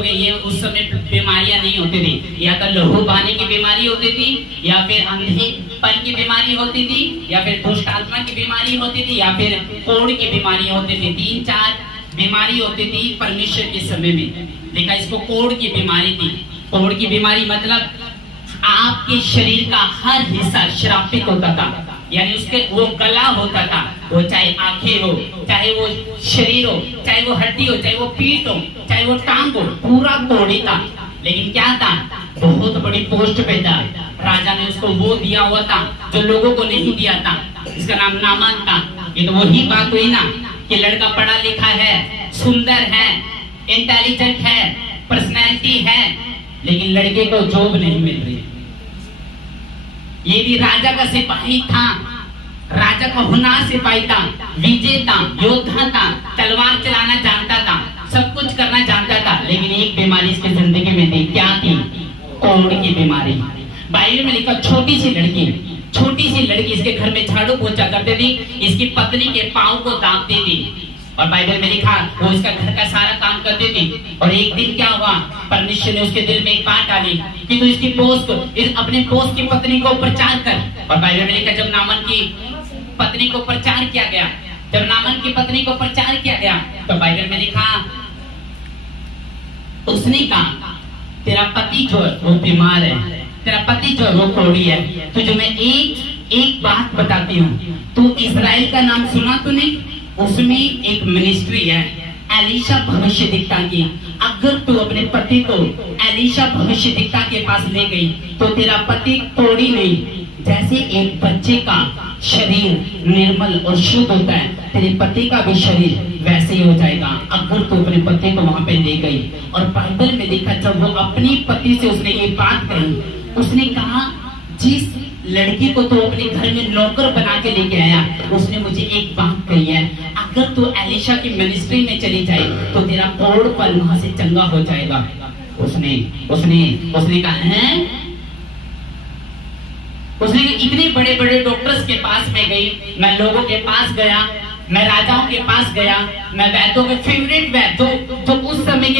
बोलोगे ये उस समय बीमारियां नहीं होती थी, या तो लहू बहाने की बीमारी होती थी, या फिर अंधेपन की बीमारी होती थी, या फिर दुष्ट आत्मा की बीमारी होती थी, या फिर कोढ़ की बीमारी होती थी। 3-4 बीमारी होती थी परमेश्वर के समय में। देखा, इसको कोढ़ की बीमारी थी। कोढ़ की बीमारी मतलब आपके शरीर का हर हिस्सा श्रापित होता था, यानी उसके वो गला होता था, वो चाहे आंखें हो, चाहे वो शरीर हो, चाहे वो हड्डी हो, चाहे वो पीठ हो, चाहे वो टांग हो, पूरा कोढ़ी था। लेकिन क्या था, बहुत बड़ी पोस्ट पे था। राजा ने उसको वो दिया हुआ था जो लोगों को नहीं दिया था। इसका नाम नामान था। ये तो वही बात हुई ना कि लड़का पढ़ा लिखा है, सुंदर है, इंटेलिजेंट है, पर्सनैलिटी है, लेकिन लड़के को जॉब नहीं मिल रही। ये भी राजा का सिपाही था, राजा का होनहार सिपाही था, विजेता योद्धा था, तलवार चलाना जानता था, सब कुछ करना जानता था, लेकिन एक बीमारी इसकी जिंदगी में थी। क्या थी? कोढ़ की बीमारी। बाइबल में लिखा छोटी सी लड़की इसके घर में झाड़ू पोछा करती थी, इसकी पत्नी के पांव को दाबती थी, और बाइबल में लिखा वो इसका घर का सारा काम करती थी। और एक दिन क्या हुआ, परमेश्वर ने उसके दिल में एक बात डाली कि तू इसकी अपने पोस्ट की पत्नी को प्रचार कर। और बाइबल में लिखा जब नामान की पत्नी को प्रचार किया गया, तो बाइबल में लिखा उसने कहा तेरा पति जो है वो बीमार है, तेरा पति जो है वो कोढ़ी है। तुझे मैं एक बात बताती हूँ, तू इस्राएल का नाम सुना तूने? उसमें एक मिनिस्ट्री है एलीशा भविष्यद्वक्ता की। अगर तू अपने पति को एलीशा भविष्यद्वक्ता के पास ले गई तो तेरा पति कोढ़ी नहीं, जैसे एक बच्चे का शरीर निर्मल और शुद्ध होता है, तेरे पति का भी शरीर वैसे ही हो जाएगा अगर तू अपने पति को वहां पे ले गई। और बाइबल में देखा जब वो अपनी पति से उसने ये बात कही, उसने कहा जिस लड़की को तो अपने घर में नौकर बना के लेके आया, उसने मुझे एक बात कही है, अगर तू एलीशा की मिनिस्ट्री में चली जाए तो तेरा कोढ़पन वहां से चंगा हो जाएगा। उसने कहा है, उसने इतने बड़े बड़े डॉक्टर्स के पास में गई, मैं लोगों के पास गया, मैं राजाओं के पास गया, मैं वैद्यों के फेवरेट वैद्य जो उस समय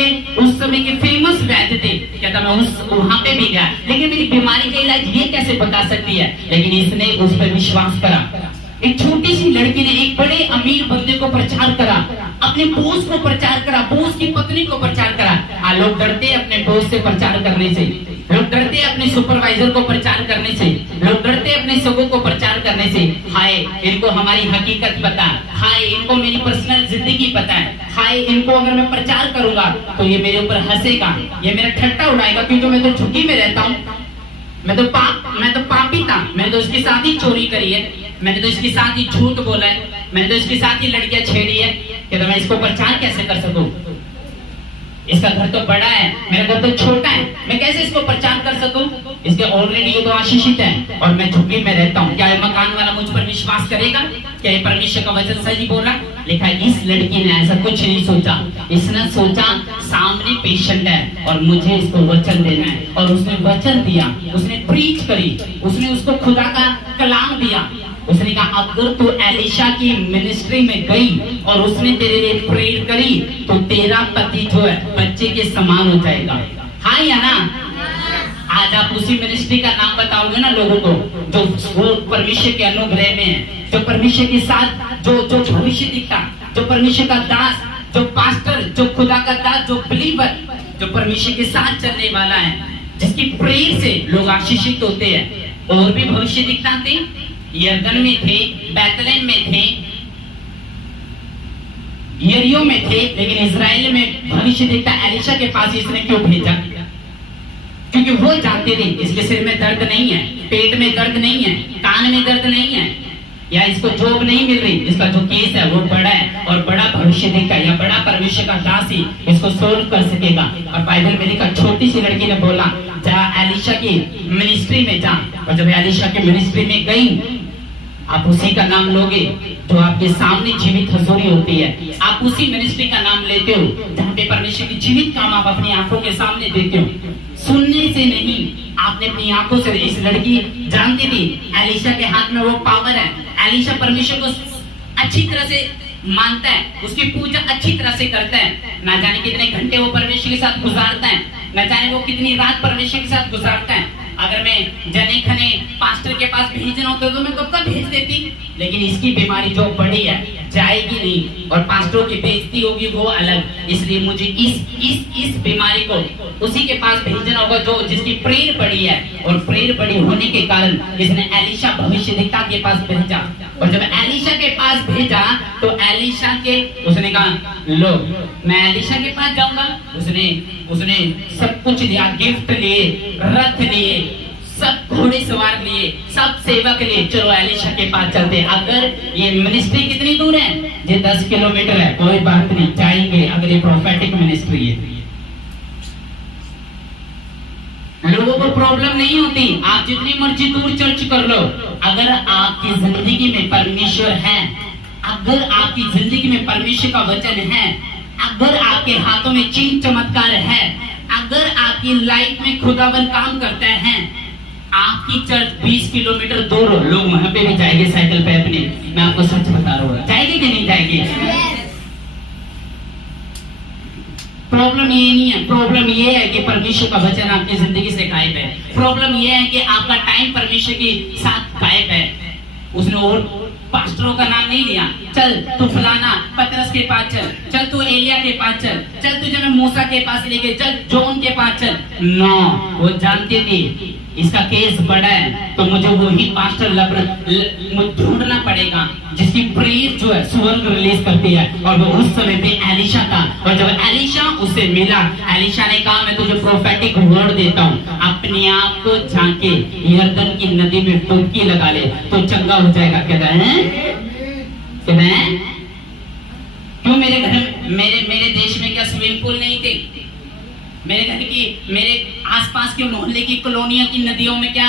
के फेमस वैद्य थे, कहता मैं वहां पे भी गया, लेकिन मेरी बीमारी का इलाज ये कैसे बता सकती है? लेकिन इसने उस पर विश्वास करा। एक छोटी सी लड़की ने एक बड़े अमीर बंदे को प्रचार करा, अपने बॉस को प्रचार करा, बॉस की पत्नी को प्रचार करा। लोग डरते हैं अपने बॉस से प्रचार करने से, लोग डरते हैं अपने सुपरवाइजर को प्रचार करने से, लोग डरते हैं अपने सबों को प्रचार करने से। हाय इनको हमारी हकीकत पता है, हाय इनको मेरी पर्सनल जिंदगी पता है, हाय इनको अगर मैं प्रचार करूंगा तो ये मेरे ऊपर हंसेगा, ये मेरा ठट्टा उड़ाएगा, क्योंकि मैं तो झुकी में रहता हूँ, मैं तो पापी था, मैंने तो इसके साथ ही चोरी करी है, मैंने तो इसके साथ ही झूठ बोला है, मैंने तो इसके साथ ही लड़कियां छेड़ी है, तो मैं इसको प्रचार कैसे कर सकूं? इसका घर तो बड़ा है, मेरा घर तो छोटा है, मैं कैसे इसको प्रचार कर सकूं? इसके ऑलरेडी ये तो आशीषित है और मैं झुग्गी में रहता हूँ। क्या ये मकान वाला मुझ पर विश्वास करेगा? क्या ये परमेश्वर का वचन सही बोल रहा? लिखा है इस लड़की ने ऐसा कुछ नहीं सोचा, इसने सोचा सामने पेशेंट है और मुझे इसको वचन देना है, और उसने वचन दिया, उसने प्रीच करी, उसने उसको खुदा का कलाम दिया। उसने कहा अगर तू एलीशा की मिनिस्ट्री में गई और उसने तेरे लिए प्रेयर करी तो तेरा पति जो है बच्चे के समान हो जाएगा। हाँ या ना? आज आप उसी मिनिस्ट्री का नाम बताओगे ना लोगों को जो वो परमेश्वर के अनुग्रह में है, जो परमेश्वर के साथ जो भविष्य दिखता, जो परमेश्वर का दास, जो पास्टर, जो खुदा का दास, जो बिलीवर, जो परमेश्वर के साथ चलने वाला है, जिसकी प्रेयर से लोग आशीषित होते हैं। और भी भविष्य दिखता थे, यरदन में थे, बैतलहम में थे, यरीहो में थे, लेकिन इजराइल में भविष्य देखता एलीशा के पास इसने क्यों भेजा? क्योंकि वो जानते थे इसके सिर में दर्द नहीं है, पेट में दर्द नहीं है, कान में दर्द नहीं है, या इसको जॉब नहीं मिल रही, इसका जो केस है वो बड़ा है और बड़ा भविष्य देखता या बड़ा परमेश्वर का दास ही इसको सोल्व कर सकेगा। और बाइबल में लिखा छोटी सी लड़की ने बोला जा एलीशा की मिनिस्ट्री में जा, और जब एलीशा की मिनिस्ट्री में गई, आप उसी का नाम लोगे जो आपके सामने जीवित हजूरी होती है, आप उसी मिनिस्ट्री का नाम लेते हो जहाँ पे परमेश्वर की जीवित काम आप अपनी आंखों के सामने देखते हो, सुनने से नहीं, आपने अपनी आंखों से। इस लड़की जानती थी एलीशा के हाथ में वो पावर है, एलीशा परमेश्वर को अच्छी तरह से मानता है, उसकी पूजा अच्छी तरह से करता है, ना जाने कितने घंटे वो परमेश्वर के साथ गुजारता है, न जाने वो कितनी रात परमेश्वर के साथ गुजारता है। अगर मैं जने खने पास्टर के पास भेजना होता तो मैं कब तक भेज देती, लेकिन इसकी बीमारी जो बड़ी है जाएगी नहीं, और पास्टरों की बेइज्जती होगी वो अलग। इसलिए मुझे इस बीमारी को उसी के पास भेजना होगा जो जिसकी प्रेयर बड़ी है, और प्रेयर बड़ी होने के कारण इसने एलिशा भविष्यद्वक्ता के पास भेजा। और जब एलिशा के पास भेजा तो एलिशा के उसने कहा लो मैं एलिशा के पास जाऊंगा। उसने सब कुछ दिया, गिफ्ट लिए, रथ लिए, सब घोड़े सवार लिए, सब सेवक लिए, चलो एलिशा के पास चलते। अगर ये मिनिस्ट्री कितनी दूर है, ये 10 किलोमीटर है, कोई बात नहीं जाएंगे। अगर ये प्रोफेटिक मिनिस्ट्री है, लोगों को प्रॉब्लम नहीं होती, आप जितनी मर्जी दूर चर्च कर लो, अगर आपकी जिंदगी में परमेश्वर है, अगर आपकी जिंदगी में परमेश्वर का वचन है, अगर आपके हाथों में चिन्ह चमत्कार है, अगर आपकी लाइफ में खुदावन काम करता है, आपकी चर्च 20 किलोमीटर दूर हो, लोग वहां पे भी जाएंगे साइकिल पे अपने। मैं आपको सच बता रहा हूँ, जाएंगे कि नहीं जाएंगे? प्रॉब्लम ये नहीं है, प्रॉब्लम ये है कि परमेश्वर का वचन आपकी जिंदगी से गायब है। प्रॉब्लम ये है कि आपका टाइम परमेश्वर के साथ गायब है। उसने और पास्टरों का नाम नहीं लिया, चल तू फलाना पतरस के पास चल, चल तू एलिया के पास चल, चल तुझे मैं मूसा के पास लेके चल, जॉन के पास चल। नो, वो जानते थे इसका केस बड़ा है, तो मुझे वही पास्टर ढूंढना पड़ेगा जिसकी प्रेयर जो है स्वर्ग रिलीज करती है। और वो उस समय पे एलिशा था, और जब एलिशा उसे मिला, एलिशा ने कहा मैं तुझे प्रोफेटिक वर्ड देता हूँ, अपने आप को झांके यरदन की नदी में डुबकी लगा ले तो चंगा हो जाएगा। कहता है क्यों मेरे घर मेरे देश में क्या स्विमिंग पूल नहीं थे? मेरे घर की, मेरे आसपास के मोहल्ले की कॉलोनियों की नदियों में क्या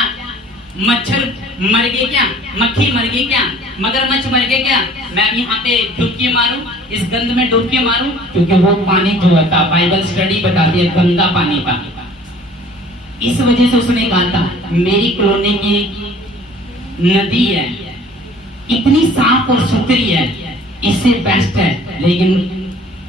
मच्छर मर गए क्या, मक्खी मर गई क्या, मगरमच्छ मर गए क्या? मैं अब यहाँ पे डुबकी मारूं, इस गंद में डुबकी मारूं? क्योंकि वो पानी जो था, बाइबल स्टडी बताती है, गंदा पानी था। इस वजह से उसने कहा था मेरी कॉलोनी की नदी है, इतनी साफ और सुथरी है, इससे बेस्ट है। लेकिन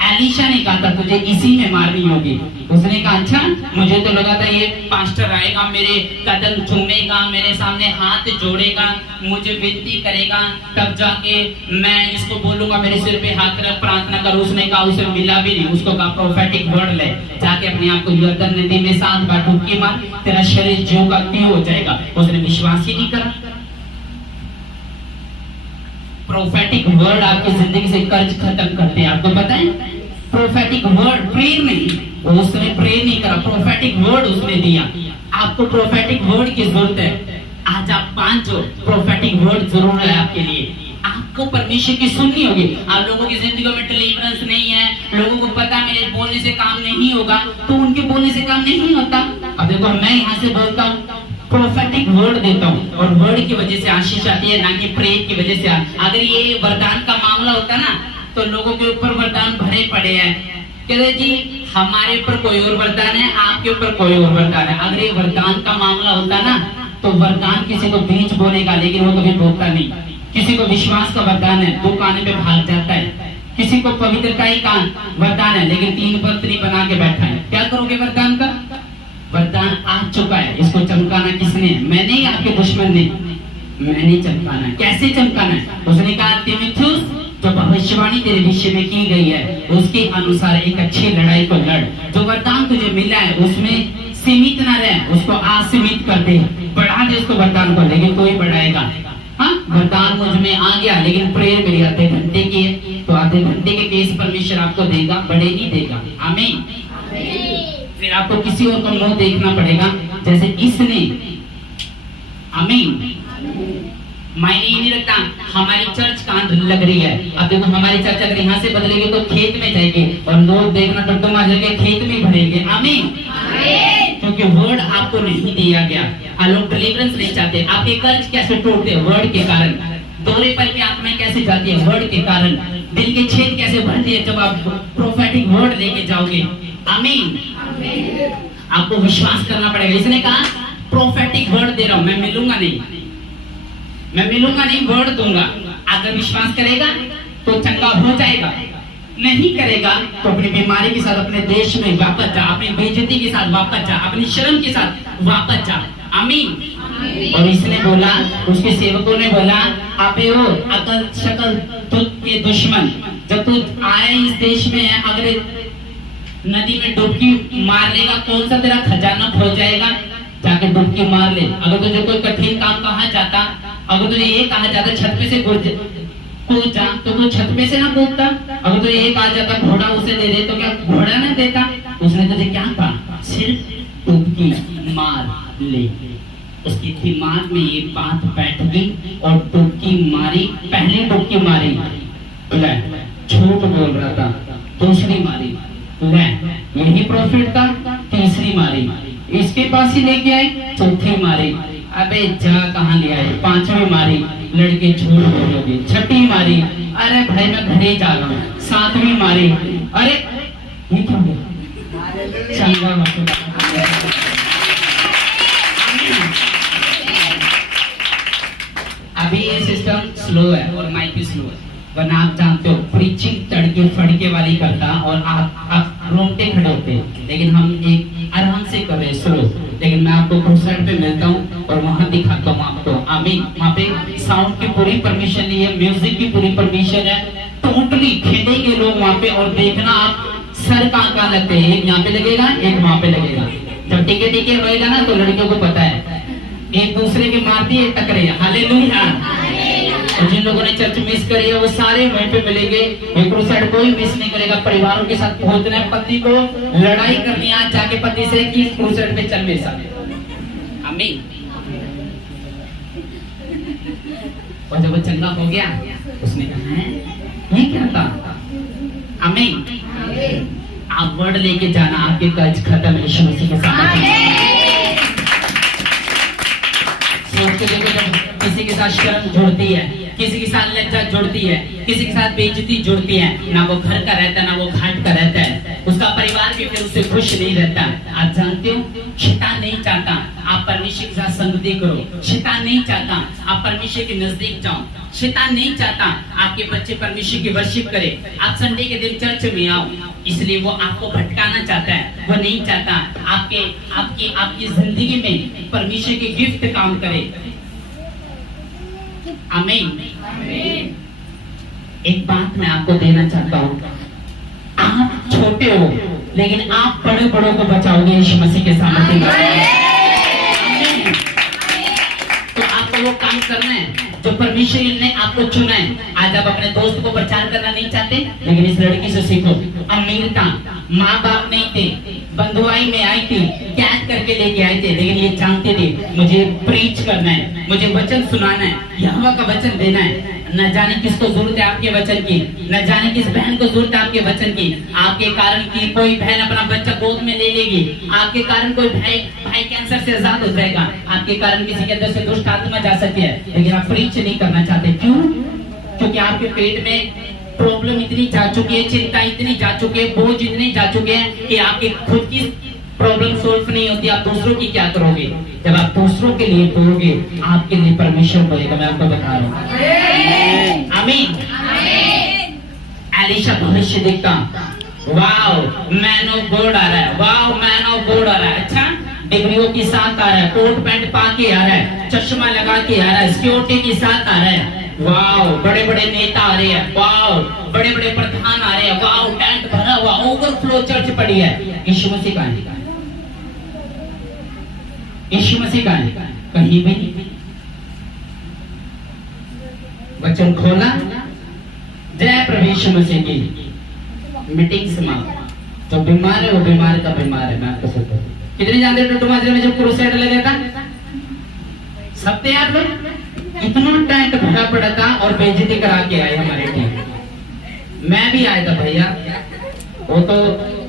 एलिशा ने कहा था तुझे इसी में मारनी होगी। उसने कहा अच्छा, मुझे तो लगा था ये पास्टर आएगा, मेरे कदम चूमेगा, मेरे सामने हाथ जोड़ेगा, मुझे विनती करेगा, तब जाके मैं इसको बोलूंगा मेरे सिर पे हाथ रख प्रार्थना कर। उसने कहा उसे मिला भी नहीं, उसको कहा प्रोफेटिक वर्ड ले, जाके अपने आप को यरदन नदी में 7 बार डुबकी मार, तेरा शरीर जीव का क्यों हो जाएगा। उसने विश्वास ही नहीं करा। प्रोफेटिक वर्ड आपकी जिंदगी से कर्ज खत्म करते हैं, आपको पता है? प्रोफेटिक वर्ड, प्रेयर नहीं, उस समय प्रेयर नहीं करा, प्रोफेटिक वर्ड उसने दिया। आपको प्रोफेटिक वर्ड की जरूरत है। आज आप 5 प्रोफेटिक वर्ड जरूर है आपके लिए। आपको परमेश्वर की सुननी होगी। आप लोगों की जिंदगी में डिलीवरेंस नहीं है, लोगों को पता मेरे बोलने से काम नहीं होगा, तो उनके बोलने से काम नहीं होता। अब देखो मैं यहाँ से बोलता हूँ, प्रोफेटिक वर्ड देता हूँ, और वर्ड की वजह से आशीष आती है, ना कि प्रेयर की वजह से। अगर ये वरदान का मामला होता ना, तो लोगों के ऊपर वरदान भरे पड़े हैं, कहते जी हमारे ऊपर कोई और वरदान है, आपके ऊपर कोई और वरदान है। अगर ये वरदान का मामला होता ना, तो वरदान किसी को बीच बोलेगा, लेकिन वो कभी बोलता नहीं। किसी को विश्वास का वरदान है, 2 कान पे भाग जाता है। किसी को पवित्रता ही का वरदान है, लेकिन 3 पत्नी बना के बैठा है। क्या करोगे वरदान का? वरदान आ चुका है, इसको चमकाना किसने? मैंने ही, आपके दुश्मन ने? मैंने चमकाना। कैसे चमकाना है? उसने कहा तीमुथियुस, जो भविष्यवाणी तेरे विषय में की गई है उसके अनुसार एक अच्छी लड़ाई को लड़। जो वरदान तुझे मिला है उसमें सीमित ना रहे, उसको असीमित कर दे, बढ़ा दे उसको वरदान को, लेकिन कोई बढ़ाएगा। हाँ, वरदान मुझ में आ गया, लेकिन प्रेयर मेरी आधे घंटे की है, तो आधे घंटे के केस परमेश्वर आपको देगा, बड़े नहीं देगा। आमीन। फिर आपको किसी और का मुंह देखना पड़ेगा, जैसे इसने। आमीन। मायने ही नहीं रखता हमारी चर्च कहाँ लग रही है। अब देखो हमारी चर्च अगर यहाँ से बदलेगी तो खेत में जाएगी, और लोग देखना डुमडुमा जाएंगे, खेत में भरेंगे। आमीन। क्योंकि वर्ड आपको नहीं दिया गया। लोग डिलीवरेंस नहीं चाहते। आपके कर्ज कैसे टूटते हैं? वर्ड के कारण। दौरे पर की आत्माएं कैसे जाती है? वर्ड के कारण। दिल के छेद कैसे भरती है? जब आप प्रोफेटिक वर्ड लेके जाओगे। आमीन। आपको विश्वास करना पड़ेगा। इसने कहा प्रोफेटिक वर्ड दे रहा हूं, मैं मिलूंगा नहीं, वर्ड दूंगा। अगर विश्वास करेगा तो चंगा हो जाएगा, नहीं करेगा तो अपनी बीमारी के साथ अपने देश में वापस जा, अपनी बेइज्जती के साथ वापस जा, अपनी शर्म के साथ वापस जा। आमीन। और इसने बोला, उसके सेवकों ने बोला, अबे वो अकल शकल तुझ के दुश्मन, जब तू आए इस देश में अगर नदी में डुबकी मार लेगा, कौन सा तेरा खजाना खो जाएगा? जाके डुबकी मार ले। अगर तुझे कोई कठिन काम कहा जाता, अगर तुझे ये कहा जाता छत पे से कूद जा, तो तू छत पे से ना कूदता। अगर तुझे ये कहा जाता घोड़ा उसे दे दे, तो क्या घोड़ा ना देता? उसने तुझे क्या कहा? सिर्फ डुबकी मार ले। उसके दिमाग में ये बात बैठ गई और डुबकी मारी। पहली डुबकी मारी, ले झूठ बोल रहा था। दूसरी मारी, ले यही प्रॉफिट था। तीसरी मारी, इसके पास ही लेके आए। चौथी मारी, अबे जा कहाँ ले आए। पांचवी मारी, लड़के झूठ बोलोगे। छठी मारी, अरे भाई मैं घर ही जा रहा हूँ। सातवीं मारी, अरे ये क्या हो अभी ये सिस्टम स्लो है और माइक भी स्लो है, वरना आप जानते हो प्रीचिंग तड़के फड़के वाली करता और आप रोंगटे खड़े होते, लेकिन हम एक आराम से कर रहे स्लो। लेकिन मैं आपको क्रूसेड पे मिलता हूँ और वहां दिखाता हूँ आपको। आमीन। वहाँ पे साउंड की पूरी परमिशन ली है, म्यूजिक की पूरी परमिशन है, टोटली खेलेंगे लोग वहाँ पे। और देखना आप सर कहाँ लगते हैं, एक यहाँ पे लगेगा, एक वहाँ पे लगेगा। जब टीके टीके रहेगा ना तो लड़कियों को पता है एक दूसरे के मारती है, टकरे। हालेलुया। और जिन लोगों ने चर्च मिस करी है वो सारे वहीं पे मिलेंगे। ये क्रूसेड कोई मिस नहीं करेगा। परिवारों के साथ पहुंचना है, पति को लड़ाई करनी है, आज जाके पति से कि क्रूसेड पे चल मेरे साथ। आमीन। और जब वो चंगा हो गया, उसने कहा है ये क्या था? आमीन। आप वर्ड लेके जाना, आपके कर्ज खत्म है यीशु मसीह के साथ। जब किसी के साथ शर्म जुड़ती है, किसी के साथ लज्जा जुड़ती है, किसी के साथ बेइज्जती जुड़ती है, ना वो घर का रहता है ना वो घाट का रहता है, उसका परिवार भी फिर उससे खुश नहीं रहता। आप जानते हो शैतान नहीं चाहता आप परमेश्वर के साथ संगति करो। शैतान नहीं चाहता आप परमेश्वर के नजदीक जाओ। शैतान नहीं चाहता आपके बच्चे परमेश्वर की वर्शिप करें, आप संडे के दिन चर्च में आओ। इसलिए वो आपको भटकाना चाहता है। वो नहीं चाहता आपके आपकी आपकी जिंदगी में परमेश्वर के गिफ्ट काम करे। आमीन। एक बात मैं आपको देना चाहता हूँ, आप छोटे हो लेकिन आप बड़े बड़ों को बचाओगे यीशु मसीह के सामर्थ्य में। तो आपको वो काम करना है जो परमेश्वर ने आपको चुना है। आज आप अपने दोस्त को प्रचार करना नहीं चाहते, लेकिन इस लड़की से सीखो। अमीरता, माँ बाप नहीं थे, बंधुआई में आई थी, कैद करके लेके आए थे, लेकिन ये जानते थे मुझे प्रीच करना है, मुझे वचन सुनाना है, यहोवा का वचन देना है। न जाने किसको जरूरत है आपके वचन की, न जाने किस बहन को जरूरत है आपके वचन की। आपके कारण की कोई बहन अपना बच्चा गोद में ले लेगी, आपके कारण कोई भाई कैंसर से आजाद हो जाएगा, आपके कारण किसी के अंदर से दुष्ट आत्मा जा सकती है, लेकिन आप प्रीच नहीं करना चाहते। क्यों? क्योंकि आपके पेट में प्रॉब्लम इतनी जा चुकी है, चिंता इतनी जा चुकी है, बोझ इतने जा चुके हैं कि आपकी खुद की प्रॉब्लम सोल्व नहीं होती, आप दूसरों की क्या करोगे? जब आप दूसरों के लिए बोलोगे, आपके लिए परमेश्वर बोलेगा। मैं आपको बता रहा हूँ। आमीन। एलीशा भविष्य देखता, वाओ मैन ऑफ गॉड आ रहा है, वाओ मैन ऑफ गॉड आ रहा है। अच्छा, डिग्रियों के साथ आ रहा है, कोट पैंट पा के आ रहा है, चश्मा लगा के आ रहा है, सिक्योरिटी के साथ आ रहा है। वाओ बड़े बड़े नेता आ रहे हैं, वाओ बड़े बड़े प्रधान आ रहे हैं, वाओ टेंट भरा हुआ, ओवरफ्लो चर्च पड़ी है। यीशु मसीह का है, यीशु मसीह का है, कहीं भी नहीं। वचन खोला, जय प्रभु यीशु मसीह की। मीटिंग समाप्त। जो बीमार है वो बीमार का बीमार है। मैं आपको कहता हूं, कितने जानते हो टमाटर में जब क्रूसेड लगा था, सब थे आप लोग? इतना टेंट भरा पड़ा था और बेइज्जती करा के आए हमारे टीम। मैं भी आया था भैया, वो तो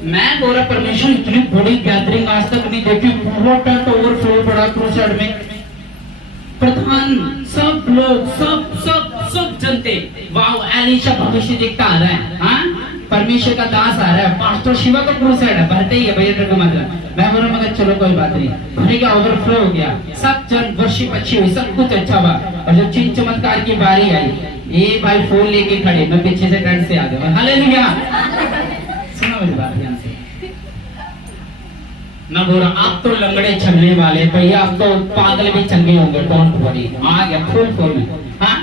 मैं बोला परमेश्वर इतनी बड़ी गैदरिंग आज तक नहीं देखी, पूरा टेंट ओवरफ्लो पड़ा क्रूसेड में। प्रधान सब लोग सब सब सब जनते, वाओ एलीशा भविष्य देखता आ रहा है। हाँ, परमेश्वर का दास आ रहा है, पास्टर शिवा का क्रूसेड है, भरते ही है भैया ट्रक मतलब। मैं बोला मगर चलो कोई बात नहीं, भरेगा, ओवरफ्लो हो गया, सब जन वर्शिप अच्छी हुई, सब कुछ अच्छा हुआ। और जब चिन्ह चमत्कार की बारी आई, ये भाई फोन लेके खड़े, मैं पीछे से टेंट से आ गया। हालेलुया। सुनो मेरी बात ध्यान से। मैं बोल रहा आप तो लंगड़े छलने वाले भैया, आप तो पागल भी चंगे होंगे। डोंट वरी, आ गया फुल में। हाँ,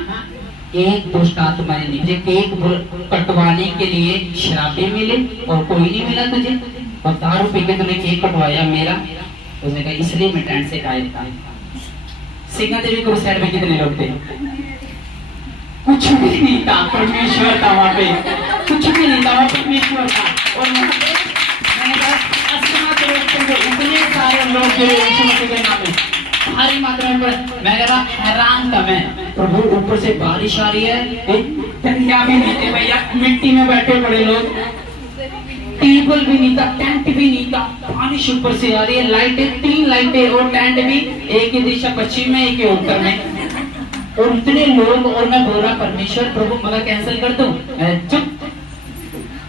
एक दुष्ट आत्मा ने मुझे केक कटवाने के लिए शराबी मिले और कोई नहीं मिला तुझे, और दारू पी के तूने केक कटवाया मेरा। उसने कहा इसलिए मैं टेंट से गायब था। सिंगा देवी को साइड में कितने लोग थे? कुछ भी नहीं था, परमेश्वर था वहां पे। कुछ भी नहीं था, वहां परमेश्वर था। और मैंने कहा इतने सारे लोग जो यीशु मसीह के नाम में भारी मात्रा में, मैं कह रहा हैरान था मैं, प्रभु ऊपर से बारिश आ रही है, टंकियां भी नहीं थे भैया, मिट्टी में बैठे पड़े लोग, टेबल भी नहीं था, टेंट भी नहीं था, बारिश ऊपर से आ रही है, लाइटें 3 लाइटें और टेंट भी, एक ही दिशा पश्चिम में, एक ही उत्तर में, और इतने लोग। और मैं बोल रहा परमेश्वर प्रभु मगर कैंसिल कर दूं? चुप,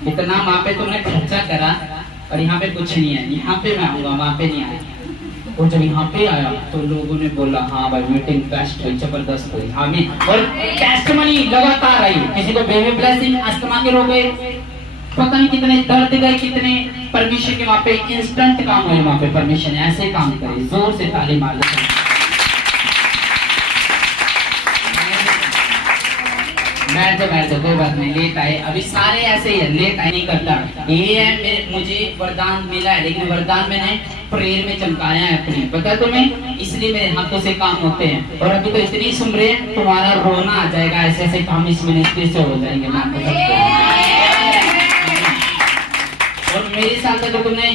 इतना वहां पे तुमने खर्चा करा और यहाँ पे कुछ नहीं है, यहाँ पे मैं आऊंगा, वहां पे नहीं आया। और जब यहाँ पे आया तो लोगों ने बोला हाँ भाई मीटिंग बेस्ट हुई, जबरदस्त हुई, आमीन। और टेस्टमनी लगातार आई, किसी को बेबी ब्लेसिंग, अस्थमा के रोग गए, पता नहीं कितने दर्द गए, कितने परमेश्वर के वहां पे इंस्टेंट काम हुए। वहां पे परमेश्वर ने ऐसे काम करे, जोर से ताली मार दो। बैठ जाओ, कोई बात नहीं, लेट आए, अभी सारे ऐसे ही है, लेट आए नहीं करता। ये है मुझे वरदान मिला है, लेकिन वरदान मैंने प्रेयर में चमकाया है अपने, पता तुम्हें, इसलिए मेरे हाथों से काम होते हैं। और अभी तो इतनी सुन रहे हैं, तुम्हारा रोना आ जाएगा, ऐसे ऐसे काम इस मिनिस्ट्री से हो जाएंगे। मैं आपको और मेरे साथ अगर तुमने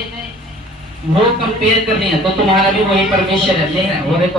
वो कंपेयर करनी है तो तुम्हारा भी वही परमेश्वर है। वो देखो